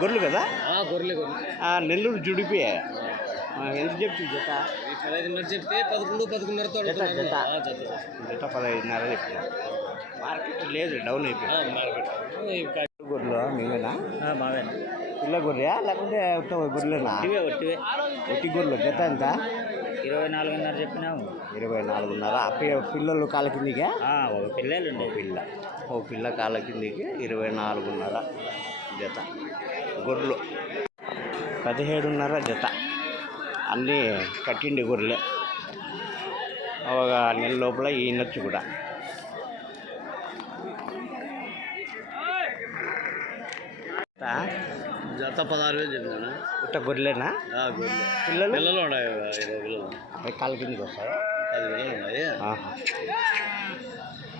గొర్రెలు కదా? గొర్రెలే నెల్లూరు జుడిపి. ఎంత చెప్తుంది జత? పదహైదున్నర చెప్తే పదకొండు పదకొండున్నరతో జత జత. జత పదహైదున్నర చెప్పిన మార్కెట్ లేదు డౌన్ అయిపోయింది. మార్కెట్. గొర్రెలు మేమేనా? బావే పిల్ల గొర్రె లేకుంటే ఉత్త గొర్రెలేనా? ఒట్టివే ఒట్టి గొర్రెలు జత ఎంత? ఇరవై నాలుగున్నర చెప్పినాము. ఇరవై నాలుగున్నర. పిల్లలు కాల కిందికే? ఒక పిల్లలు ఓ ఉండే పిల్ల. ఓ పిల్ల కాల కిందికి ఇరవై నాలుగున్నర జత. గొర్రెలు. పదిహేడున్నర జత. అన్నీ కట్టిండి గొర్రెలే. ఒక నెల లోపల ఈనొచ్చు కూడా. జత పదహారు వేలు చెప్పినాను? ఉత్త గొర్రెలేనా? గొర్రెలు. పిల్లలు? పిల్లలు ఉన్నాయి ఇరవై పిల్లలు అవి కాల కిందికి వస్తాయా? పది పిల్లలు ఉన్నాయి.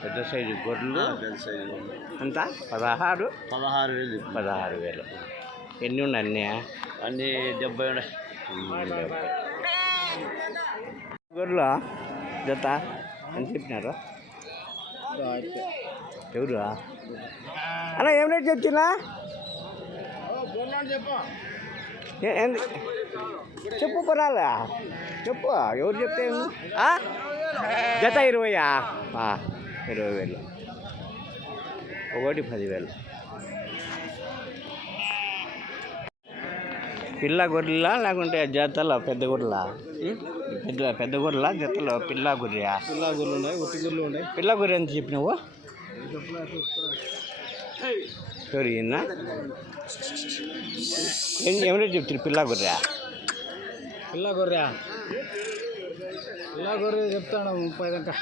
పెద్ద సైజు గొర్రెలు. పెద్ద సైజు ఎంత? పదహారు? పదహారు వేలు పదహారు వేలు. ఎన్ని ఉన్నాయి అన్నీ అన్ని డెబ్బై ఉన్నాయి. గొర్రెలు? జత? ఎంత చెప్పినారు? ఎవరు? అన్న ఏం రేట్ చెప్తున్నా? చెప్పు. పరాలా చెప్పు ఎవరు చెప్తే? జత ఇరవయా? ఇరవై వేలు. ఒకటి పదివేలు. పిల్ల గొర్రెలా లేకుంటే జతల పెద్ద గొర్రెలా? పెద్ద పెద్ద గొర్రెలా జతలో పిల్ల గొర్రెయా? పిల్ల గొర్రెలు ఉన్నాయి ఒట్టి గొర్రెలు ఉన్నాయి పిల్ల గొర్రె ఎంత చెప్పినావు? ఎవరు ఏం ఏం రేట్ చెప్తారు పిల్ల గొర్రె? పిల్ల గొర్రె? పిల్ల గొర్రె చెప్తాను ముప్పై దాకా.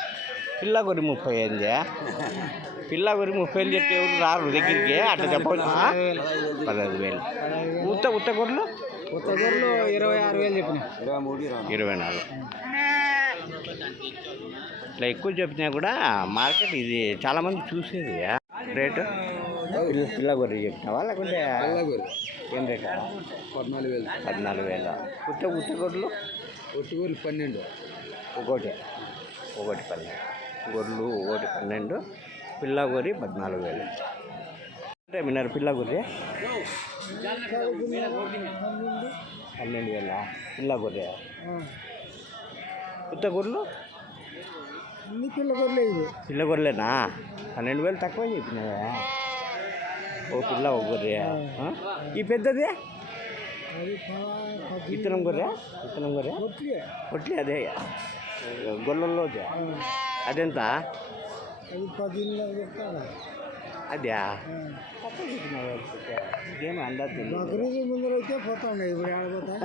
పిల్ల గొర్రె ముప్పై అయింది. పిల్ల గొర్రె ముప్పై అని చెప్తే ఎవరు రారు దగ్గరికి? అట్లా చెప్పవచ్చు ఆ? పదహైదు వేలు. ఉత్త ఉత్త గొర్రెలు? కొత్త గొర్రెలు ఇరవై ఆరు వేలు చెప్పిన ఇరవై మూడు ఇరవై నాలుగు. ఇట్లా ఎక్కువ చెప్పినా కూడా మార్కెట్ ఇది చాలామంది చూసేది రేటు? పిల్ల పిల్ల గొర్రె చెప్పినావా? లేకుంటే ఏం రేట్ పద్నాలుగు వేలు. పద్నాలుగు వేలు? ఉత్త ఉత్త గొర్రెలు? ఒట్టి గొర్రెలు పన్నెండు. ఒకటి. ఒకటి పన్నెండు. గొర్రెలు ఒకటి పన్నెండు. పిల్ల గొర్రె పద్నాలుగు వేలు. అంటే విన్నారు పిల్ల గొర్రె? పన్నెండు వేల? పిల్ల గొర్రె? ఉత్త గొర్రెలు? పిల్ల గొర్రెలు ఇది పిల్ల గొర్రెలేనా? పన్నెండు వేలు తక్కువ చెప్పినావా? ఓ పిల్ల ఒక గొర్రె ఆ? ఈ పెద్దది అది ఇత్తనం గొర్రె ఇత్తనం గొర్రె పొట్టి అదే గొర్రెల్లో అదెంత అది పదిన్నర చెప్తాడా అదే తక్కువ చెప్పినావు ఇదేమో అందాజు తెలియదు. బకరీదు ముందర అయితే పోతాండి ఇప్పుడు ఆడిపోతా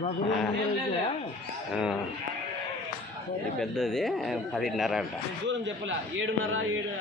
బకరీదు ముందర అయితే ఆ. ఇది పెద్దది పదిన్నర అంట దూరం చెప్పలే ఏడున్నర ఏడు